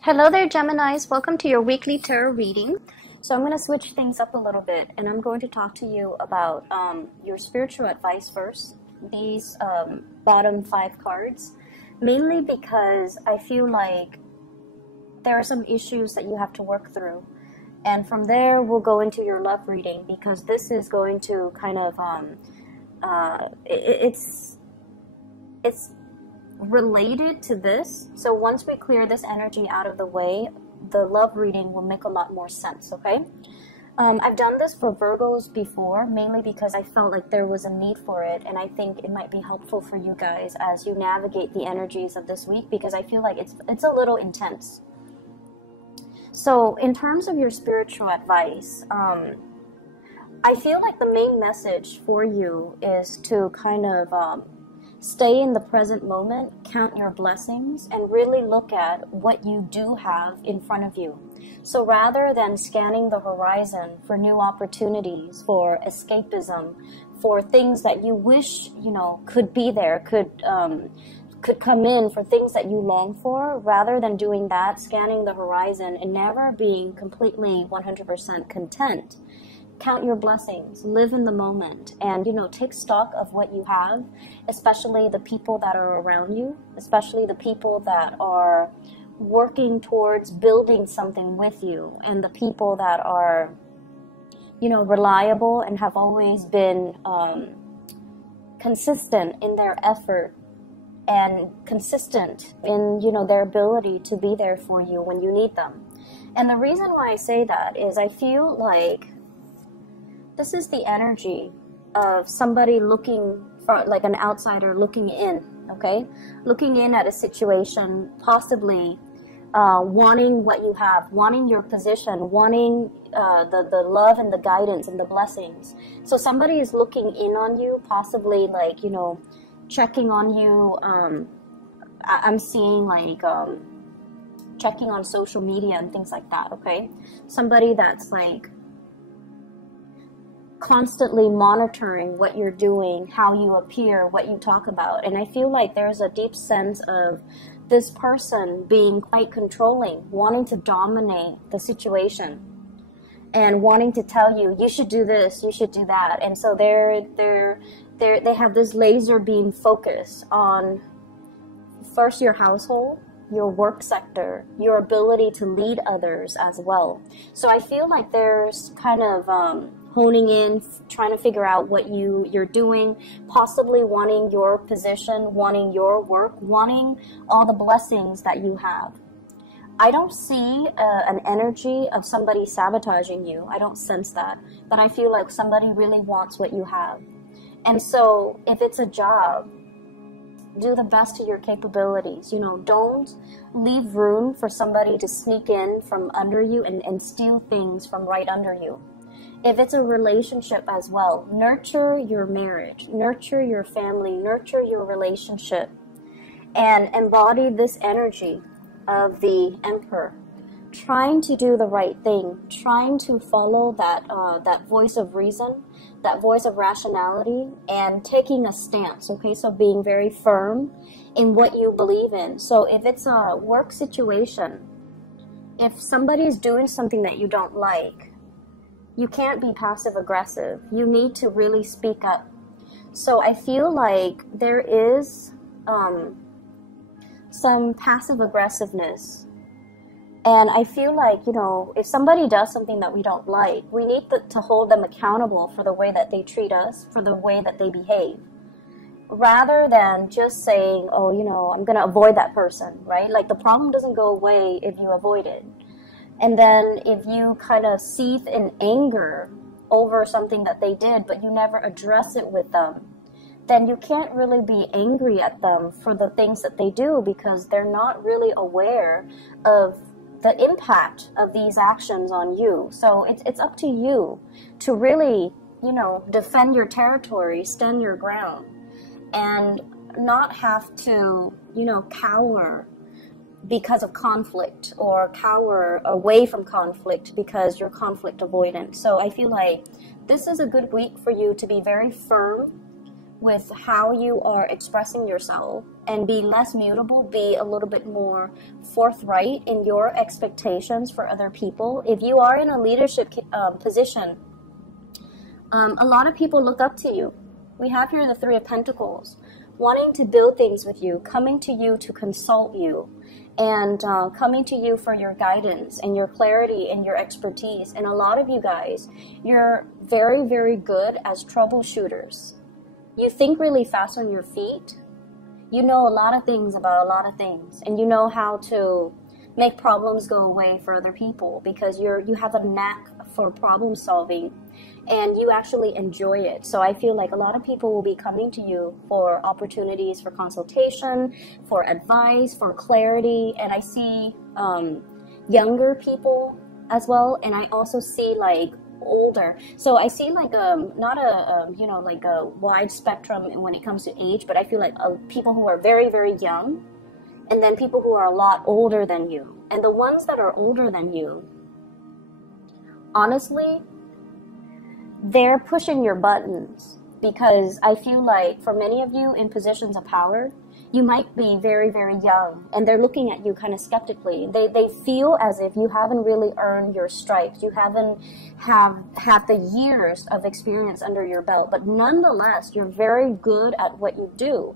Hello there, Geminis. Welcome to your weekly tarot reading. So I'm going to switch things up a little bit, and I'm going to talk to you about your spiritual advice first. These bottom 5 cards, mainly because I feel like there are some issues that you have to work through. And from there, we'll go into your love reading, because this is going to kind of, it's related to this. So once we clear this energy out of the way, the love reading will make a lot more sense, okay? I've done this for Virgos before, mainly because I felt like there was a need for it, and I think it might be helpful for you guys as you navigate the energies of this week, because I feel like it's a little intense. So in terms of your spiritual advice, I feel like the main message for you is to kind of stay in the present moment, count your blessings, and really look at what you do have in front of you. So rather than scanning the horizon for new opportunities, for escapism, for things that you wish, could be there, could come in, for things that you long for, rather than doing that, scanning the horizon and never being completely 100% content, count your blessings, live in the moment, and, take stock of what you have, especially the people that are around you, especially the people that are working towards building something with you, and the people that are, reliable and have always been consistent in their effort and consistent in, their ability to be there for you when you need them. And the reason why I say that is I feel like this is the energy of somebody looking for, like an outsider looking in, okay? Looking in at a situation, possibly wanting what you have, wanting your position, wanting the love and the guidance and the blessings. So somebody is looking in on you, possibly like, checking on you. I'm seeing like checking on social media and things like that, okay? Somebody that's like constantly monitoring what you're doing, how you appear, what you talk about. And I feel like there's a deep sense of this person being quite controlling, wanting to dominate the situation and wanting to tell you, you should do this, you should do that. And so they have this laser beam focus on first your household, your work sector, your ability to lead others as well. So I feel like there's kind of honing in, trying to figure out what you're doing, possibly wanting your position, wanting your work, wanting all the blessings that you have. I don't see an energy of somebody sabotaging you. I don't sense that. But I feel like somebody really wants what you have. And so if it's a job, do the best to your capabilities. Don't leave room for somebody to sneak in from under you and steal things from right under you. If it's a relationship as well, nurture your marriage, nurture your family, nurture your relationship, and embody this energy of the Emperor, trying to do the right thing, trying to follow that voice of reason, that voice of rationality, and taking a stance, okay? So being very firm in what you believe in. So if it's a work situation, if somebody is doing something that you don't like, you can't be passive aggressive. You need to really speak up. So I feel like there is some passive aggressiveness. And I feel like, if somebody does something that we don't like, we need to hold them accountable for the way that they treat us, for the way that they behave. Rather than just saying, oh, I'm going to avoid that person, right? Like the problem doesn't go away if you avoid it. And then if you kind of seethe in anger over something that they did, but you never address it with them, then you can't really be angry at them for the things that they do, because they're not really aware of the impact of these actions on you. So it's up to you to really, defend your territory, stand your ground, and not have to, cower because of conflict, or cower away from conflict because you're conflict avoidant. So I feel like this is a good week for you to be very firm with how you are expressing yourself, and be less mutable, be a little bit more forthright in your expectations for other people. If you are in a leadership position, a lot of people look up to you. We have here the Three of Pentacles, wanting to build things with you, coming to you to consult you, and coming to you for your guidance and your clarity and your expertise. And a lot of you guys, you're very, very good as troubleshooters. You think really fast on your feet. You know a lot of things about a lot of things, and you know how to make problems go away for other people, because you have a knack for problem solving, and you actually enjoy it. So I feel like a lot of people will be coming to you for opportunities for consultation, for advice, for clarity. And I see younger people as well, and I also see like older. So I see like not a you know, like a wide spectrum when it comes to age, but I feel like people who are very, very young, and then people who are a lot older than you. And the ones that are older than you, honestly, they're pushing your buttons, because I feel like for many of you in positions of power, you might be very, very young, and they're looking at you kind of skeptically. They feel as if you haven't really earned your stripes. You haven't have the years of experience under your belt, but nonetheless, you're very good at what you do.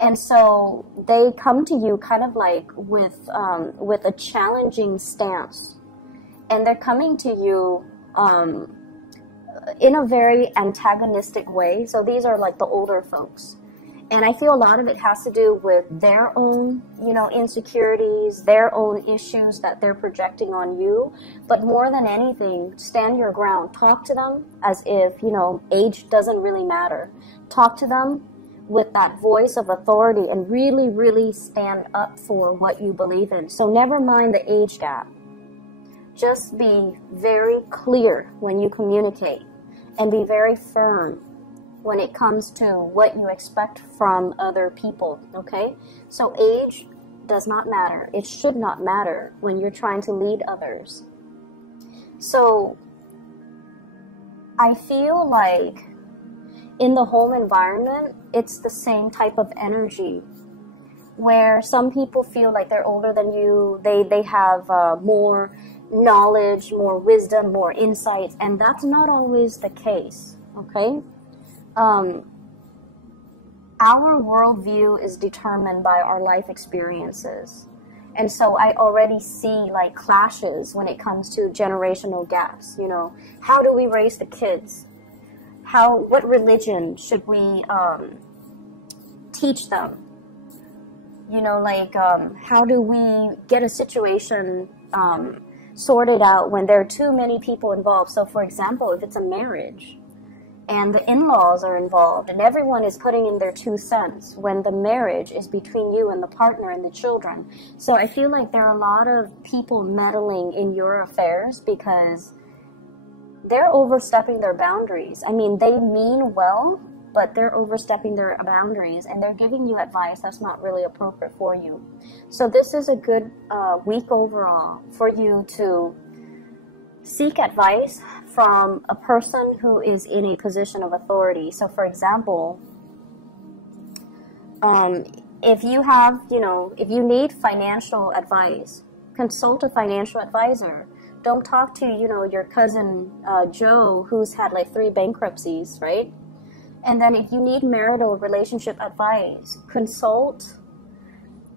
And so they come to you kind of like with a challenging stance, and they're coming to you in a very antagonistic way. So these are like the older folks. And I feel a lot of it has to do with their own, you know, insecurities, their own issues that they're projecting on you. But more than anything, stand your ground. Talk to them as if, you know, age doesn't really matter. Talk to them with that voice of authority, and really, really stand up for what you believe in. So never mind the age gap. Just be very clear when you communicate, and be very firm when it comes to what you expect from other people, okay? So age does not matter. It should not matter when you're trying to lead others. So I feel like in the home environment, it's the same type of energy, where some people feel like they're older than you. They have more knowledge, more wisdom, more insights, and that's not always the case, okay? Our worldview is determined by our life experiences. And so I already see like clashes when it comes to generational gaps. You know, how do we raise the kids? What religion should we teach them? You know, like how do we get a situation sorted out when there are too many people involved? So for example, if it's a marriage, and the in-laws are involved, and everyone is putting in their 2 cents when the marriage is between you and the partner and the children. So I feel like there are a lot of people meddling in your affairs because they're overstepping their boundaries. I mean, they mean well, but they're overstepping their boundaries, and they're giving you advice that's not really appropriate for you. So this is a good week overall for you to seek advice from a person who is in a position of authority. So for example, if you have, you know, if you need financial advice, consult a financial advisor. Don't talk to, you know, your cousin Joe, who's had like 3 bankruptcies, right? And then if you need marital relationship advice, consult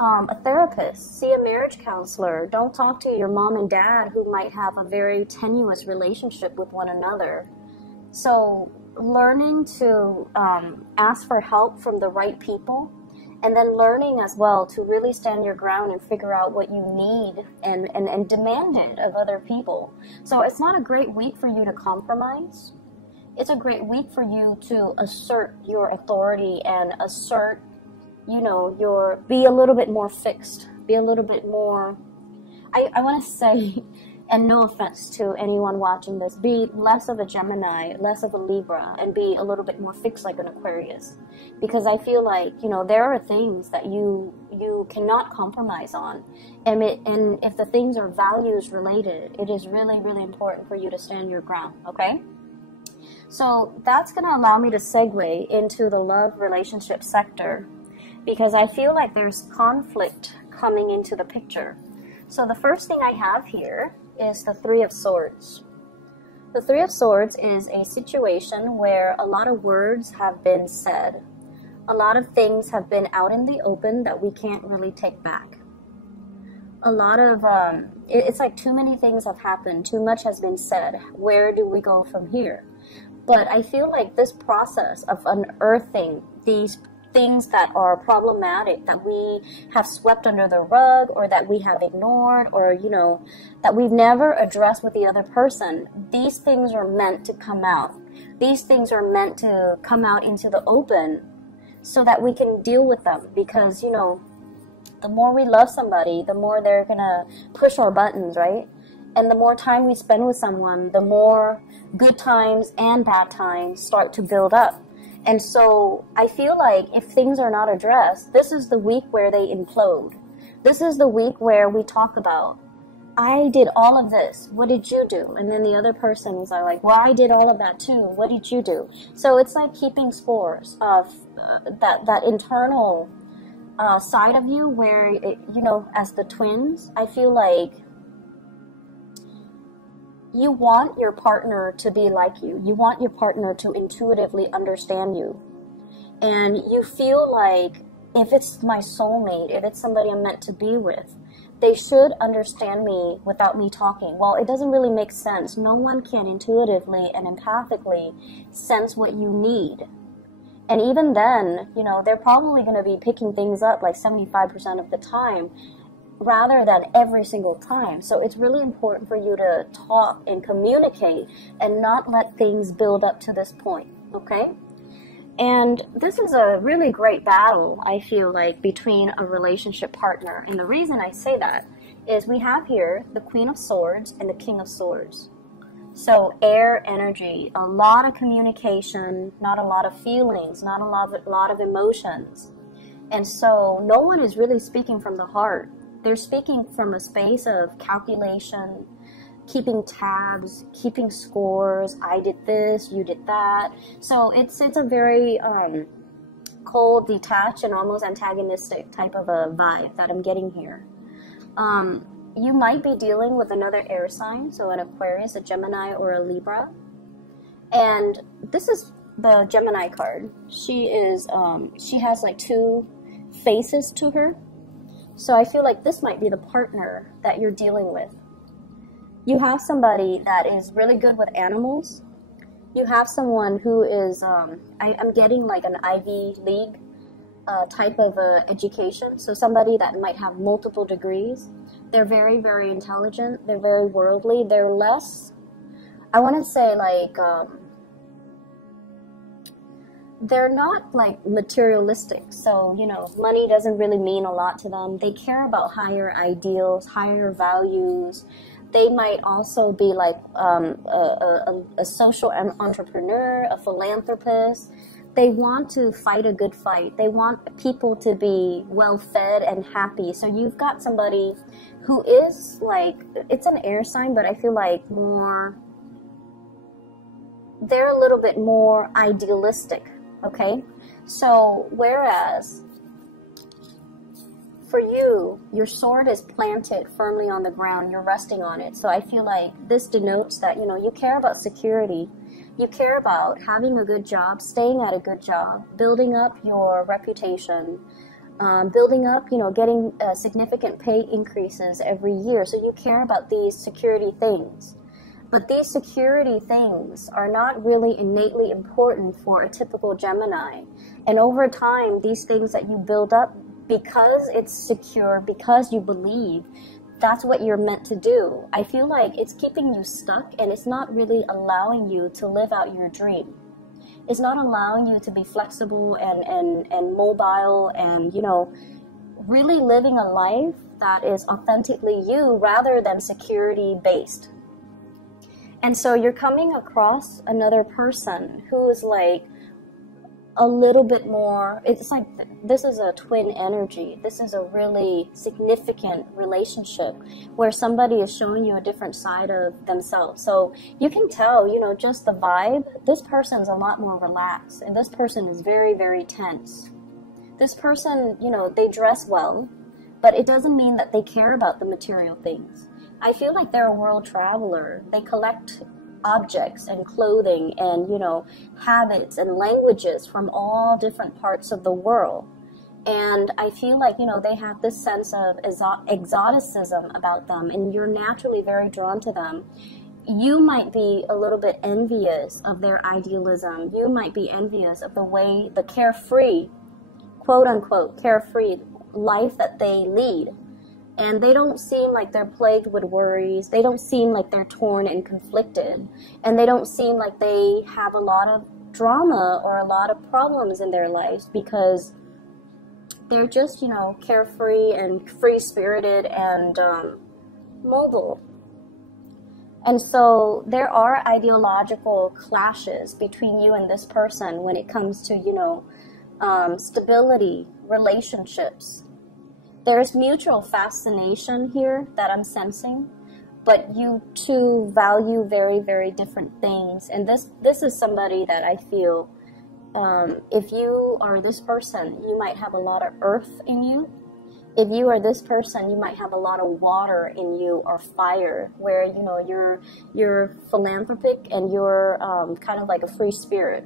a therapist, see a marriage counselor. Don't talk to your mom and dad who might have a very tenuous relationship with one another. So learning to ask for help from the right people, and then learning as well to really stand your ground and figure out what you need and demand it of other people. So it's not a great week for you to compromise. It's a great week for you to assert your authority and assert, you know, be a little bit more fixed, be a little bit more, I want to say, and no offense to anyone watching this, be less of a Gemini, less of a Libra, and be a little bit more fixed like an Aquarius. Because I feel like, you know, there are things that you cannot compromise on. And if the things are values related, it is really, really important for you to stand your ground, okay? So that's going to allow me to segue into the love relationship sector, because I feel like there's conflict coming into the picture. So the first thing I have here is the Three of Swords. The Three of Swords is a situation where a lot of words have been said. A lot of things have been out in the open that we can't really take back. A lot of, it's like too many things have happened. Too much has been said. Where do we go from here? But I feel like this process of unearthing these things that are problematic, that we have swept under the rug, or that we have ignored, or, you know, that we've never addressed with the other person, these things are meant to come out. These things are meant to come out into the open so that we can deal with them. Because, you know, the more we love somebody, the more they're gonna push our buttons, right? And the more time we spend with someone, the more good times and bad times start to build up. And so I feel like if things are not addressed, this is the week where they implode. This is the week where we talk about, I did all of this. What did you do? And then the other persons are like, well, I did all of that too. What did you do? So it's like keeping scores of that internal side of you where, you know, as the twins, I feel like you want your partner to be like you. You want your partner to intuitively understand you. And you feel like if it's my soulmate, if it's somebody I'm meant to be with, they should understand me without me talking. Well, it doesn't really make sense. No one can intuitively and empathically sense what you need. And even then, you know, they're probably going to be picking things up like 75% of the time, rather than every single time. So it's really important for you to talk and communicate and not let things build up to this point, okay? And this is a really great battle, I feel like, between a relationship partner. And the reason I say that is we have here the Queen of Swords and the King of Swords. So air energy, a lot of communication, not a lot of feelings, not a lot of emotions. And so no one is really speaking from the heart. They're speaking from a space of calculation, keeping tabs, keeping scores. I did this, you did that. So it's a very cold, detached, and almost antagonistic type of a vibe that I'm getting here. You might be dealing with another air sign, so an Aquarius, a Gemini, or a Libra. And this is the Gemini card. She has like two faces to her. So I feel like this might be the partner that you're dealing with. You have somebody that is really good with animals. You have someone who is, I'm getting like an Ivy League type of education. So somebody that might have multiple degrees. They're very, very intelligent. They're very worldly. They're less, I want to say like, they're not like materialistic. So, you know, money doesn't really mean a lot to them. They care about higher ideals, higher values. They might also be like a social entrepreneur, a philanthropist. They want to fight a good fight. They want people to be well fed and happy. So you've got somebody who is like, it's an air sign, but I feel like more, they're a little bit more idealistic. Okay, so whereas for you, your sword is planted firmly on the ground, you're resting on it. So I feel like this denotes that, you know, you care about security. You care about having a good job, staying at a good job, building up your reputation, building up, you know, getting significant pay increases every year. So you care about these security things. But these security things are not really innately important for a typical Gemini. And over time, these things that you build up, because it's secure, because you believe, that's what you're meant to do. I feel like it's keeping you stuck, and it's not really allowing you to live out your dream. It's not allowing you to be flexible and mobile and, you know, really living a life that is authentically you rather than security-based. And so you're coming across another person who is like a little bit more, it's like this is a twin energy. This is a really significant relationship where somebody is showing you a different side of themselves. So you can tell, you know, just the vibe, this person's a lot more relaxed, and this person is very, very tense. This person, you know, they dress well, but it doesn't mean that they care about the material things. I feel like they're a world traveler. They collect objects and clothing and, you know, habits and languages from all different parts of the world. And I feel like, you know, they have this sense of exoticism about them, and you're naturally very drawn to them. You might be a little bit envious of their idealism. You might be envious of the way, the carefree, quote unquote, carefree life that they lead. And they don't seem like they're plagued with worries. They don't seem like they're torn and conflicted. And they don't seem like they have a lot of drama or a lot of problems in their lives, because they're just, you know, carefree and free-spirited and mobile. And so there are ideological clashes between you and this person when it comes to, you know, stability, relationships. There's mutual fascination here that I'm sensing, but you two value very, very different things. And this is somebody that I feel, if you are this person, you might have a lot of earth in you. If you are this person, you might have a lot of water in you, or fire, where, you know, you're philanthropic and you're kind of like a free spirit.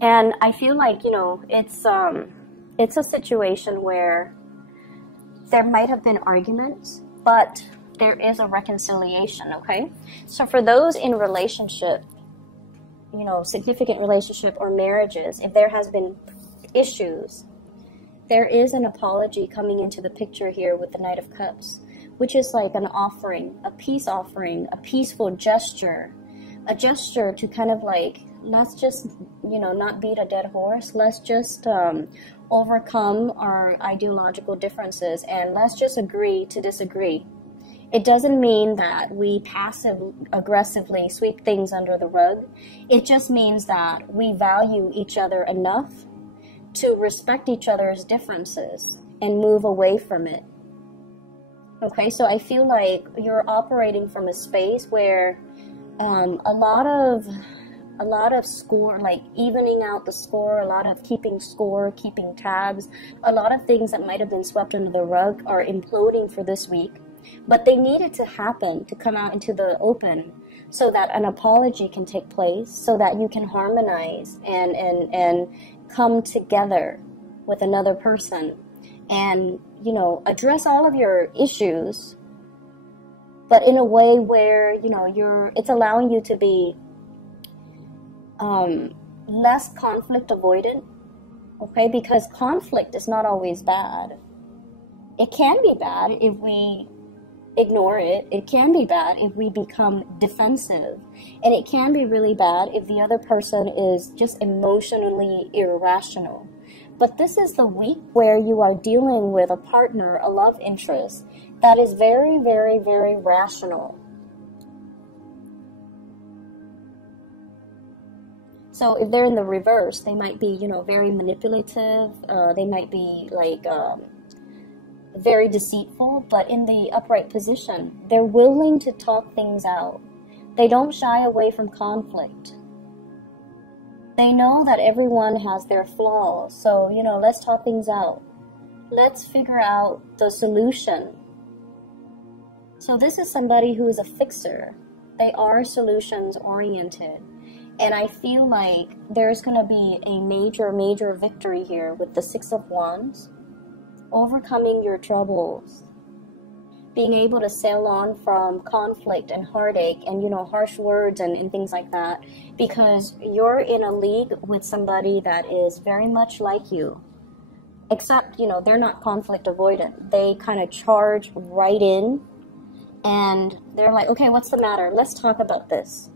And I feel like, you know, it's a situation where there might have been arguments, but there is a reconciliation, okay? So for those in relationship, you know, significant relationship or marriages, if there has been issues, there is an apology coming into the picture here with the Knight of Cups, which is like an offering, a peace offering, a peaceful gesture, a gesture to kind of like, let's just, you know, not beat a dead horse. Let's just overcome our ideological differences, and let's just agree to disagree. It doesn't mean that we passive-aggressively sweep things under the rug. It just means that we value each other enough to respect each other's differences and move away from it. Okay, so I feel like you're operating from a space where a lot of score, like evening out the score, a lot of keeping score, keeping tabs, a lot of things that might have been swept under the rug are imploding for this week. But they needed to happen to come out into the open so that an apology can take place, so that you can harmonize and come together with another person and, you know, address all of your issues, but in a way where, you know, it's allowing you to be less conflict avoidant, okay? Because conflict is not always bad. It can be bad if we ignore it. It can be bad if we become defensive. And it can be really bad if the other person is just emotionally irrational. But this is the week where you are dealing with a partner, a love interest, that is very, very, very rational. So if they're in the reverse, they might be, you know, very manipulative. They might be like very deceitful. But in the upright position, they're willing to talk things out. They don't shy away from conflict. They know that everyone has their flaws. So, you know, let's talk things out. Let's figure out the solution. So this is somebody who is a fixer. They are solutions oriented. And I feel like there's going to be a major, major victory here with the Six of Wands. Overcoming your troubles. Being able to sail on from conflict and heartache and, you know, harsh words and things like that. Because you're in a league with somebody that is very much like you. Except, you know, they're not conflict avoidant. They kind of charge right in. And they're like, okay, what's the matter? Let's talk about this.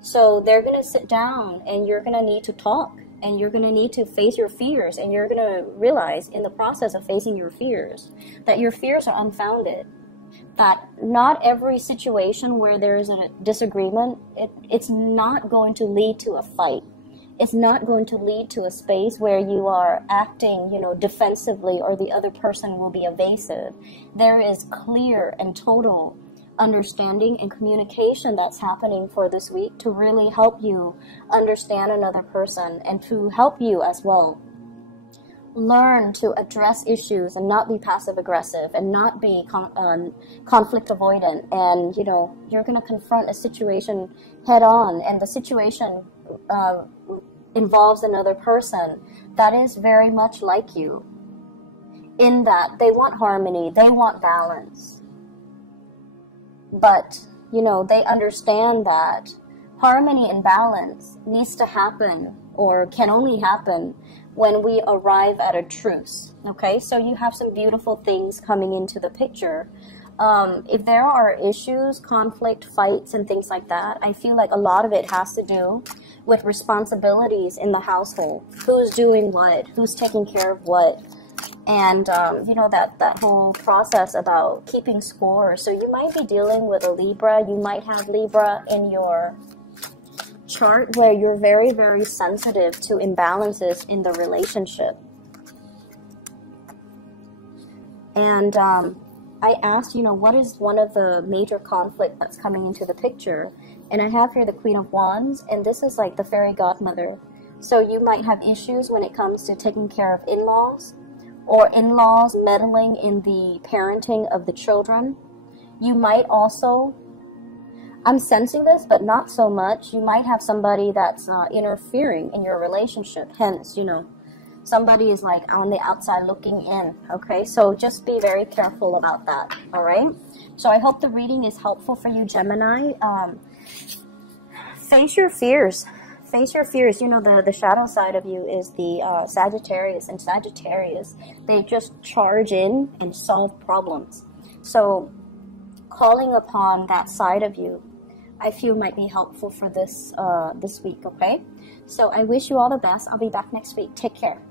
So they're going to sit down and you're going to need to talk. And you're going to need to face your fears. And you're going to realize in the process of facing your fears that your fears are unfounded. That not every situation where there's a disagreement, it's not going to lead to a fight. it's not going to lead to a space where you are acting, you know, defensively, or the other person will be evasive. There is clear and total understanding and communication that's happening for this week to really help you understand another person, and to help you as well learn to address issues and not be passive aggressive and not be conflict avoidant. And you know, you're going to confront a situation head on, and the situation involves another person that is very much like you, in that they want harmony, they want balance, but you know, they understand that harmony and balance needs to happen, or can only happen, when we arrive at a truce. Okay, so you have some beautiful things coming into the picture. If there are issues, conflict, fights, and things like that, I feel like a lot of it has to do with responsibilities in the household. Who's doing what? Who's taking care of what? And, you know, that whole process about keeping score. So you might be dealing with a Libra. You might have Libra in your chart, where you're very, very sensitive to imbalances in the relationship. And I asked, you know, what is one of the major conflict that's coming into the picture? And I have here the Queen of Wands, and this is like the fairy godmother. So you might have issues when it comes to taking care of in-laws, or in-laws meddling in the parenting of the children. You might also, I'm sensing this, but not so much, you might have somebody that's interfering in your relationship. Hence, you know, somebody is like on the outside looking in. Okay, so just be very careful about that. All right, so I hope the reading is helpful for you, Gemini. Face your fears. Face your fears. You know, the shadow side of you is the Sagittarius, and Sagittarius, they just charge in and solve problems. So calling upon that side of you, I feel might be helpful for this this week. Okay, so I wish you all the best. I'll be back next week. Take care.